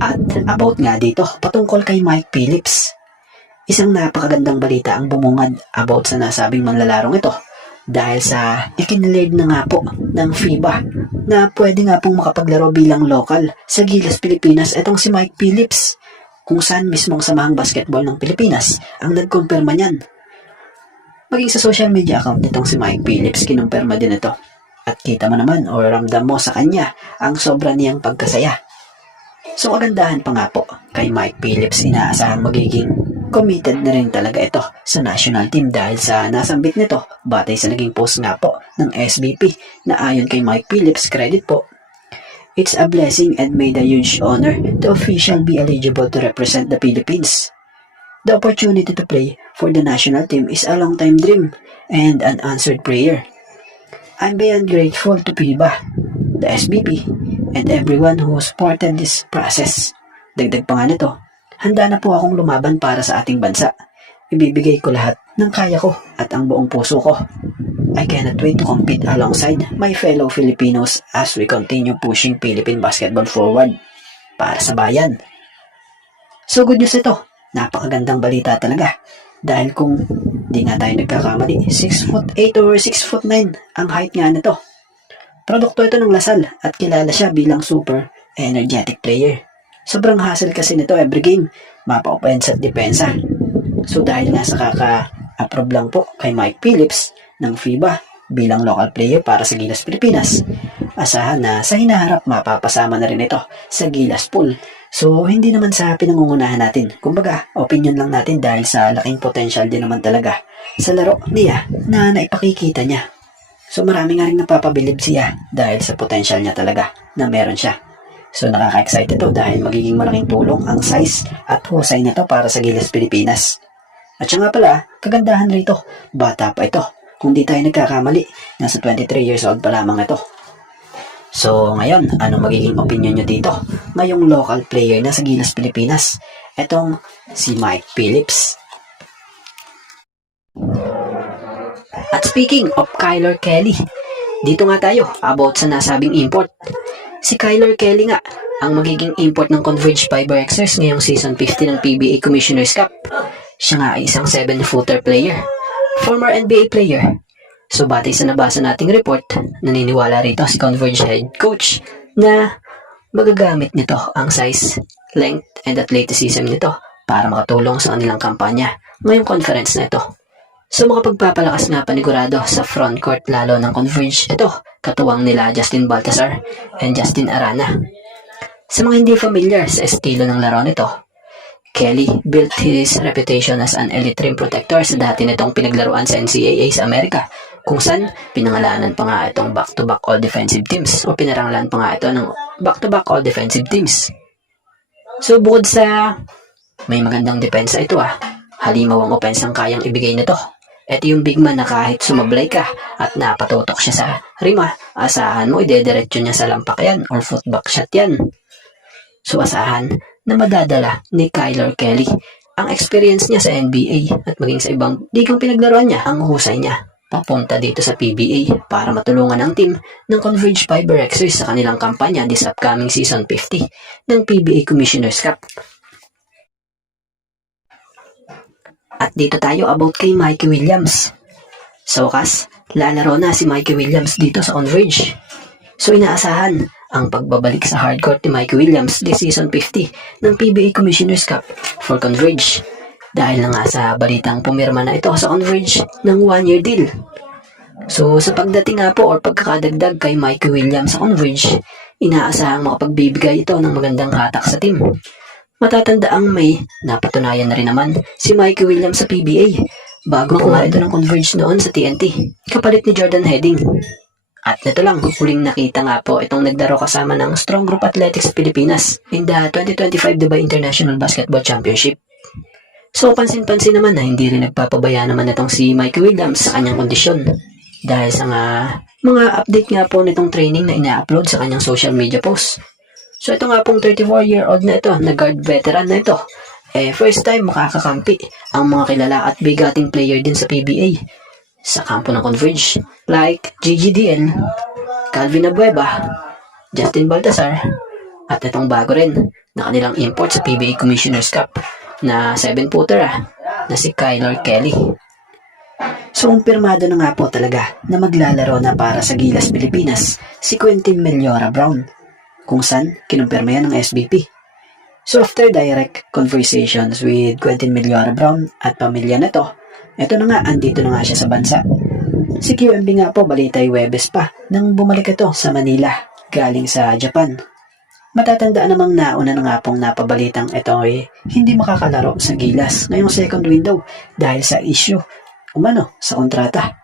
At about nga dito, patungkol kay Mike Phillips. Isang napakagandang balita ang bumungad about sa nasabing manlalarong ito dahil sa ikinilid na nga po ng FIBA na pwede nga pong makapaglaro bilang local sa Gilas, Pilipinas itong si Mike Phillips, kung saan mismong samahang basketball ng Pilipinas ang nagkumpirma niyan. Maging sa social media account nitong si Mike Phillips, kinumpirma din ito. At kita mo naman o ramdam mo sa kanya ang sobra niyang pagkasaya. So kagandahan pa nga po kay Mike Phillips, inaasahang magiging committed na rin talaga ito sa national team dahil sa nasambit nito batay sa naging post nga po ng SBP na ayon kay Mike Phillips, credit po, "It's a blessing and made a huge honor to officially be eligible to represent the Philippines. The opportunity to play for the national team is a long-time dream and an answered prayer. I'm beyond grateful to FIBA, the SBP, and everyone who supported this process." Dagdag pa nga nito, "Handa na po akong lumaban para sa ating bansa. Ibibigay ko lahat ng kaya ko at ang buong puso ko. I cannot wait to compete alongside my fellow Filipinos as we continue pushing Philippine basketball forward para sa bayan." So good news ito. Napakagandang balita talaga. Dahil kung di nga tayo nagkakamali, 6'8" or 6'9" ang height nga nito. Produkto ito ng Lasal at kilala siya bilang super energetic player. Sobrang hassle kasi nito every game, mapa-offense at depensa. So dahil nga sa kaka-approve lang po kay Mike Phillips ng FIBA bilang local player para sa Gilas, Pilipinas, asahan na sa hinaharap mapapasama na rin ito sa Gilas pool. So hindi naman sa pinangungunahan natin, kumbaga opinion lang natin dahil sa laking potential din naman talaga sa laro niya na naipakikita niya. So marami nga rin napapabilib siya dahil sa potential niya talaga na meron siya. So nakaka-excite ito dahil magiging malaking tulong ang size at husay nito para sa Gilas, Pilipinas. At siya nga pala, kagandahan rito, bata pa ito. Kung di tayo nagkakamali, nasa 23 years old pa lamang ito. So ngayon, anong magiging opinion nyo dito? Ngayong local player na sa Gilas, Pilipinas, itong si Mike Phillips. At speaking of Kyler Kelly, dito nga tayo about sa nasabing import. Si Kyler Kelly nga ang magiging import ng Converge Fiber Xers ngayong season 50 ng PBA Commissioner's Cup. Siya nga ay isang 7-footer player, former NBA player. So batay sa nabasa nating report, naniniwala rito si Converge head coach na magagamit nito ang size, length, and athleticism nito para makatulong sa kanilang kampanya ngayong conference na ito. So makapagpapalakas nga panigurado sa frontcourt lalo ng Converge ito, katuwang nila Justin Baltazar and Justin Arana. Sa mga hindi familiar sa estilo ng laro nito, Kelly built his reputation as an elite rim protector sa dati nitong pinaglaruan sa NCAA sa Amerika, kung saan pinangalanan pa nga itong back-to-back all-defensive teams o pinaranglan pa nga ito ng back-to-back all-defensive teams. So bukod sa may magandang depensa ito halimaw ang offense ang kayang ibigay nito. Ito yung big man na kahit sumablay ka at napatutok siya sa rima, asahan mo idediretso niya sa lampak yan or footback shot yan. So asahan na madadala ni Kyler Kelly ang experience niya sa NBA at maging sa ibang ligang pinaglaruan niya, ang husay niya papunta dito sa PBA para matulungan ang team ng Converge Fiber Xers sa kanilang kampanya this upcoming season 50 ng PBA Commissioner's Cup. At dito tayo about kay Mikey Williams. Sa wakas, lalaro na si Mikey Williams dito sa Converge. So inaasahan ang pagbabalik sa hardcourt ni Mikey Williams this season 50 ng PBA Commissioner's Cup for Converge. Dahil na nga sa balitang pumirma na ito sa Converge ng 1-year deal. So sa pagdating nga po or pagkakadagdag kay Mikey Williams sa Converge, inaasahang makapagbibigay ito ng magandang hatak sa team. Matatanda ang may napatunayan na rin naman si Mikey Williams sa PBA bago makuha ito ng Converge noon sa TNT, kapalit ni Jordan Heading. At nito lang, huling nakita nga po itong nagdaro kasama ng Strong Group Athletics Pilipinas in the 2025 Dubai International Basketball Championship. So pansin-pansin naman na hindi rin nagpapabaya naman itong si Mikey Williams sa kanyang kondisyon dahil sa mga update nga po nitong training na ina-upload sa kanyang social media posts. So ito nga pong 34-year-old na ito, na guard veteran na ito, first time makakakampi ang mga kilala at bigating player din sa PBA sa kampo ng Converge like GGDL, Calvin Abueva, Justin Baltazar, At itong bago rin na kanilang import sa PBA Commissioner's Cup na 7-footer na si Kyler Kelly. So, kumpirmado na nga po talaga na maglalaro na para sa Gilas Pilipinas si Quentin Meliora Brown, kung saan kinumpirma yan ng SBP. So, after direct conversations with Quentin Meliora Brown at pamilya nito, ito na nga, andito na nga siya sa bansa. Si QMB nga po, balita'y Webes pa nang bumalik ito sa Manila galing sa Japan. Matatandaan namang nauna na nga pong napabalitang ito ay hindi makakalaro sa Gilas ngayong second window dahil sa issue sa kontrata.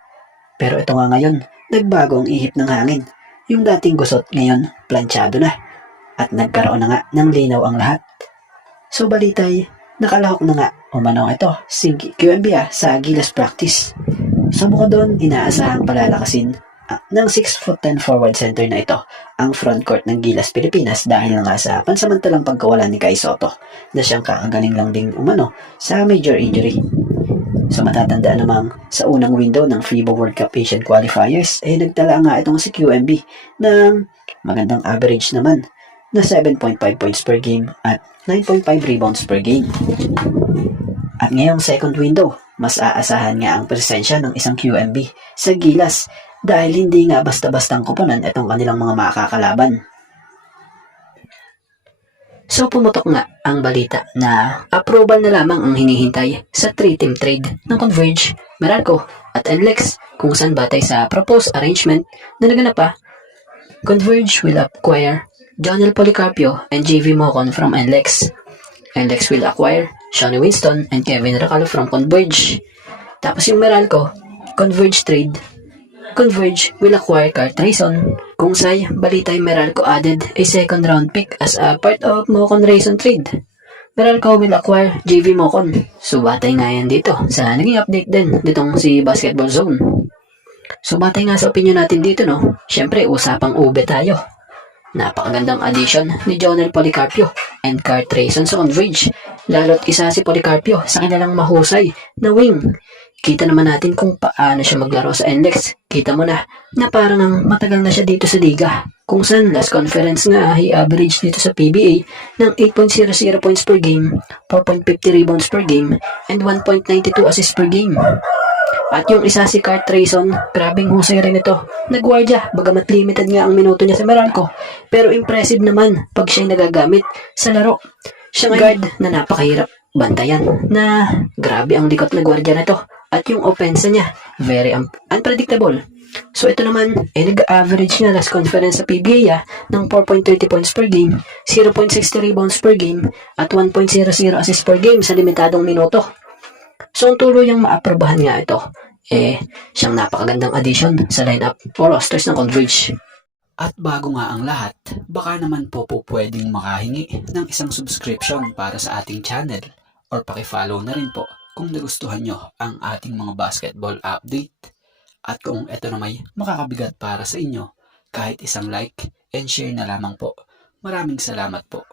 Pero ito nga ngayon, nagbago ang ihip ng hangin. Yung dating gusot ngayon, planchado na. At nagkaroon na nga ng linaw ang lahat. So balitay, nakalahok na nga ito si QMB sa Gilas practice. So bukod doon, inaasahang palalakasin ng 6'10" forward center na ito ang front court ng Gilas Pilipinas dahil nga sa pansamantalang pagkawala ni Kai Soto na siyang kakagaling lang ding sa major injury. So matatandaan namang sa unang window ng FIBA World Cup Asian Qualifiers nagtala nga itong si QMB ng magandang average naman na 7.5 points per game at 9.5 rebounds per game. At ngayong second window, mas aasahan nga ang presensya ng isang QMB sa Gilas dahil hindi nga basta-bastang kupunan itong kanilang mga makakalaban. So pumutok nga ang balita na approval na lamang ang hinihintay sa 3-team trade ng Converge, Meralco at NLEX kung saan batay sa proposed arrangement na naganap Converge will acquire Jonel Policarpio and JV Mocon from NLEX. NLEX will acquire Shawnee Winston and Kevin Recalo from Converge. Tapos yung Meralco, Converge trade, Converge will acquire Carl Trayson kung say balitay Meralco added a second round pick as a part of Mocon Rayson trade. Meralco will acquire JV Mocon. So batay nga yan dito sa naging update din ditong si Basketball Zone. So batay nga sa opinion natin dito syempre usapang ube tayo. Napakagandang addition ni Jonel Policarpio and Carl Trayson sa Converge. Lalo't isa si Policarpio sa kanilang mahusay na wing. Kita naman natin kung paano siya maglaro sa NLEX. Kita mo na parang matagal na siya dito sa liga. Kung saan last conference nga, he averaged dito sa PBA ng 8.00 points per game, 4.50 rebounds per game, and 1.92 assists per game. At yung isa si Carl Trayson, grabing husay rin ito. Nagwardya, bagamat limited nga ang minuto niya sa Meralco. Pero impressive naman pag siya'y nagagamit sa laro. Siya guard na napakahirap bantayan na grabe ang likot na gwardya na to. At yung offense niya, very unpredictable. So ito naman, nag-average niya last conference sa PBA ng 4.30 points per game, 0.60 rebounds per game, at 1.00 assists per game sa limitadong minuto. So ang tuluyang maaprobahan nga ito, siyang napakagandang addition sa lineup o rosters ng Converge. At bago nga ang lahat, baka naman po pwedeng makahingi ng isang subscription para sa ating channel or pakifollow na rin po kung nagustuhan nyo ang ating mga basketball update. At kung ito na may makakabigat para sa inyo, kahit isang like and share na lamang po. Maraming salamat po.